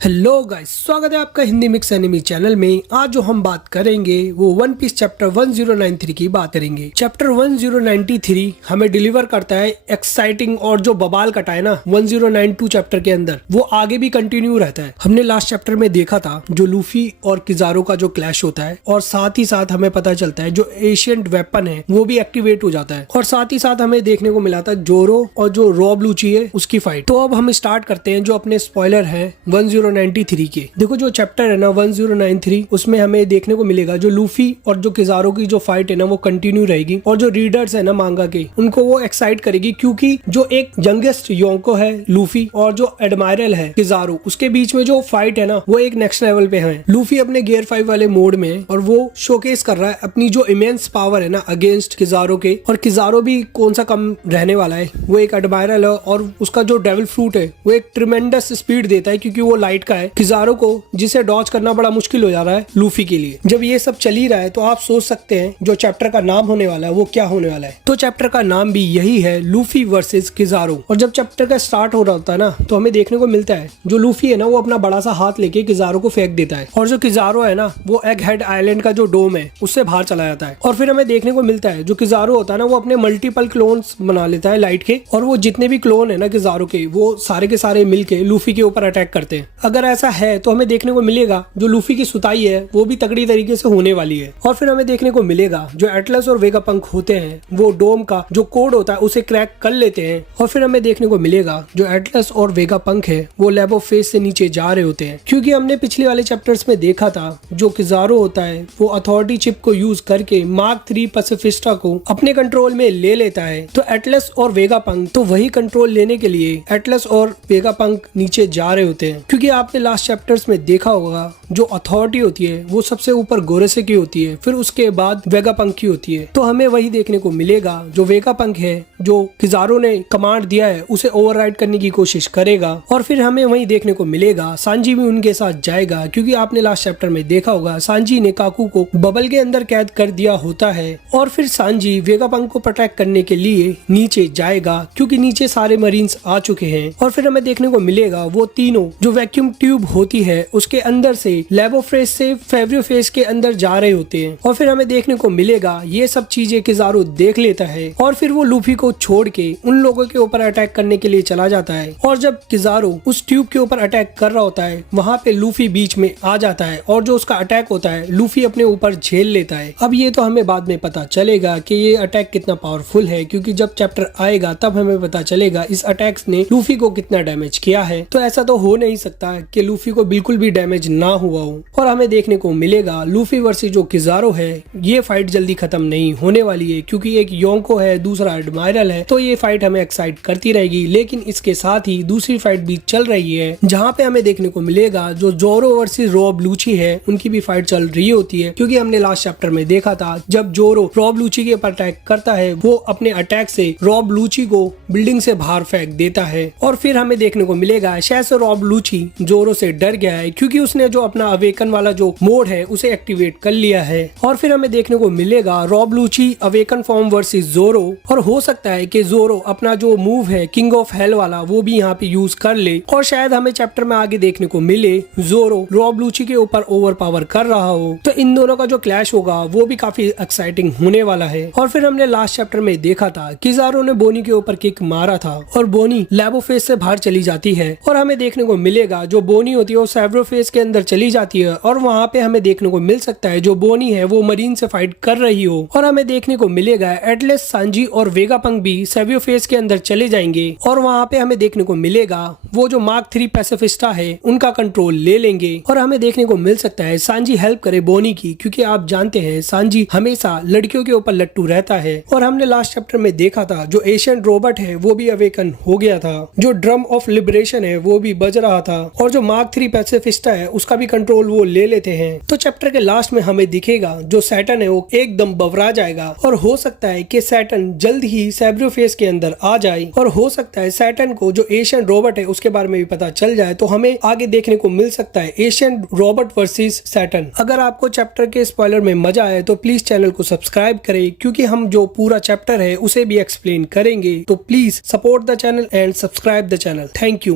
Hello guys, स्वागत है आपका हिंदी मिक्स एनिमी चैनल में। आज जो हम बात करेंगे वो वन पीस चैप्टर 1093 की बात करेंगे। चैप्टर 1093 हमें डिलीवर करता है एक्साइटिंग और जो बवाल कटा है ना 1092 चैप्टर के अंदर, वो आगे भी कंटिन्यू रहता है। हमने लास्ट चैप्टर में देखा था जो लूफी और किजारो का जो क्लैश होता है, और साथ ही साथ हमें पता चलता है जो एशियंट वेपन है वो भी एक्टिवेट हो जाता है, और साथ ही साथ हमें देखने को मिला था जोरो और जो रॉब लूची है उसकी फाइट। तो अब हम स्टार्ट करते हैं जो अपने स्पॉइलर है 1093 के। देखो जो चैप्टर है ना 1093, उसमें हमें देखने को मिलेगा जो लूफी और जो किजारो की जो फाइट है ना वो कंटिन्यू रहेगी, और जो रीडर्स है ना मांगा के उनको वो एक्साइट करेगी, क्योंकि जो एक यंगेस्ट योंको है लूफी और जो एडमायरल है किजारो, उसके बीच में जो फाइट है ना वो एक नेक्स्ट लेवल पे है। लूफी अपने गियर 5 वाले मोड में, और वो शोकेस कर रहा है अपनी जो इमेंस पावर है ना अगेंस्ट किजारो के। और किजारो भी कौन सा कम रहने वाला है, वो एक एडमायरल है, और उसका जो डेविल फ्रूट है वो एक ट्रिमेंडस स्पीड देता है क्योंकि वो लाइट का है। किजारो को जिसे डॉज करना बड़ा मुश्किल हो जा रहा है लूफी के लिए। जब ये सब चल ही रहा है तो आप सोच सकते हैं जो चैप्टर का नाम होने वाला है वो क्या होने वाला है। तो चैप्टर का नाम भी यही है, लूफी वर्सेस किजारो। और जब चैप्टर का स्टार्ट हो रहा होता है ना तो हमें देखने को मिलता है जो लूफी है ना वो अपना बड़ा सा हाथ लेके किजारो को फेंक देता है, और जो किजारो है ना वो एग हेड आइलैंड का जो डोम है उससे बाहर चला जाता है। और फिर हमें देखने को मिलता है जो किजारो होता है ना वो अपने मल्टीपल क्लोन्स बना लेता है लाइट के, और वो जितने भी क्लोन है ना किजारो के वो सारे के सारे मिलके लूफी के ऊपर अटैक करते हैं। अगर ऐसा है तो हमें देखने को मिलेगा जो लूफी की सुताई है वो भी तगड़ी तरीके से होने वाली है। और फिर हमें देखने को मिलेगा जो एटलस और वेगा पंख होते हैं वो डोम का जो कोड होता है उसे क्रैक कर लेते हैं। और फिर हमें देखने को मिलेगा जो एटलस और वेगा पंख है वो लैब ऑफ फेस से नीचे जा रहे होते हैं, क्योंकि हमने पिछले वाले चैप्टर्स में देखा था जो किजारो होता है वो अथॉरिटी चिप को यूज करके मार्क 3 पैसिफिस्टा को अपने कंट्रोल में ले लेता है। तो एटलस और वेगा पंख तो वही कंट्रोल लेने के लिए एटलस और वेगा पंख नीचे जा रहे होते हैं, क्योंकि आपने लास्ट चैप्टर्स में देखा होगा जो अथॉरिटी होती है वो सबसे ऊपर गोरेसे की होती है, फिर उसके बाद वेगा पंख की होती है। तो हमें वही देखने को मिलेगा जो वेगा पंख है जो किजारो ने कमांड दिया है उसे ओवरराइड करने की कोशिश करेगा। और फिर हमें वही देखने को मिलेगा सांजी भी उनके साथ जाएगा, क्योंकि आपने लास्ट चैप्टर में देखा होगा सांजी ने काकू को बबल के अंदर कैद कर दिया होता है। और फिर सांजी वेगा पंख को प्रोटेक्ट करने के लिए नीचे जाएगा, क्योंकि नीचे सारे मरीन्स आ चुके हैं। और फिर हमें देखने को मिलेगा वो तीनों जो वैक्यूम ट्यूब होती है उसके अंदर से लैबोफ्रेस से फेब्रियो फेस के अंदर जा रहे होते हैं। और फिर हमें देखने को मिलेगा ये सब चीजें किजारो देख लेता है, और फिर वो लूफी को छोड़ के उन लोगों के ऊपर अटैक करने के लिए चला जाता है। और जब किजारो उस ट्यूब के ऊपर अटैक कर रहा होता है वहाँ पे लूफी बीच में आ जाता है, और जो उसका अटैक होता है लूफी अपने ऊपर झेल लेता है। अब ये तो हमें बाद में पता चलेगा कि ये अटैक कितना पावरफुल है, क्योंकि जब चैप्टर आएगा तब हमें पता चलेगा इस अटैक ने लूफी को कितना डैमेज किया है। तो ऐसा तो हो नहीं सकता कि लूफी को बिल्कुल भी डैमेज ना हुआ हो। और हमें देखने को मिलेगा लूफी वर्सेस जो किजारो है ये फाइट जल्दी खत्म नहीं होने वाली है, क्योंकि एक योंको है दूसरा एडमायरल है, तो ये फाइट हमें एक्साइट करती रहेगी। लेकिन इसके साथ ही दूसरी फाइट भी चल रही है जहाँ पे हमें देखने को मिलेगा जो जोरो वर्सेस रॉब लूची है उनकी भी फाइट चल रही होती है, क्योंकि हमने लास्ट चैप्टर में देखा था जब जोरो रॉब लूची के ऊपर अटैक करता है वो अपने अटैक से रॉब लूची को बिल्डिंग से बाहर फेंक देता है। और फिर हमें देखने को मिलेगा शायद से रॉब लूची जोरो से डर गया है, क्योंकि उसने जो अपना अवेकन वाला जो मोड है उसे एक्टिवेट कर लिया है। और फिर हमें देखने को मिलेगा रॉब लूची अवेकन फॉर्म वर्सेस जोरो, और हो सकता है कि जोरो अपना जो मूव है किंग ऑफ हेल वाला वो भी यहाँ पे यूज कर ले, और शायद हमें चैप्टर में आगे देखने को मिले जोरो रॉब लूची के ऊपर ओवर पावर कर रहा हो। तो इन दोनों का जो क्लैश होगा वो भी काफी एक्साइटिंग होने वाला है। और फिर हमने लास्ट चैप्टर में देखा था किजारो ने बोनी के ऊपर किक मारा था और बोनी लैबोफेस से बाहर चली जाती है, और हमें देखने को मिलेगा जो बोनी होती है वो सेब्रोफेस के अंदर चली जाती है, और वहाँ पे हमें देखने को मिल सकता है जो बोनी है वो मरीन से फाइट कर रही हो। और हमें देखने को मिलेगा एटलस सांजी और वेगा पंख भी सेवियो फेस के अंदर चले जाएंगे, और वहाँ पे हमें देखने को मिलेगा वो जो मार्क 3 पैसिफिस्टा है उनका कंट्रोल ले लेंगे। और हमें देखने को मिल सकता है सांजी हेल्प करे बोनी की, क्योंकि आप जानते हैं सांजी हमेशा लड़कियों के ऊपर लट्टू रहता है। और हमने लास्ट चैप्टर में देखा था जो एशियन रोबोट है वो भी अवेकन हो गया था, जो ड्रम ऑफ लिबरेशन है वो भी बज रहा था, और जो मार्क 3 पैसिफिस्टा है उसका भी कंट्रोल वो ले लेते हैं। तो चैप्टर के लास्ट में हमें दिखेगा जो सैटर्न है वो एकदम बवरा जाएगा, और हो सकता है कि सैटर्न जल्द ही सेब्रियो फेस के अंदर आ जाए, और हो सकता है सैटर्न को जो एशियन रोबोट है उसके बारे में भी पता चल जाए। तो हमें आगे देखने को मिल सकता है एशियन रोबोट वर्सेस सैटर्न। अगर आपको चैप्टर के स्पॉइलर में मजा आए तो प्लीज चैनल को सब्सक्राइब करें, क्योंकि हम जो पूरा चैप्टर है उसे भी एक्सप्लेन करेंगे। तो please support the channel and subscribe the channel. Thank you.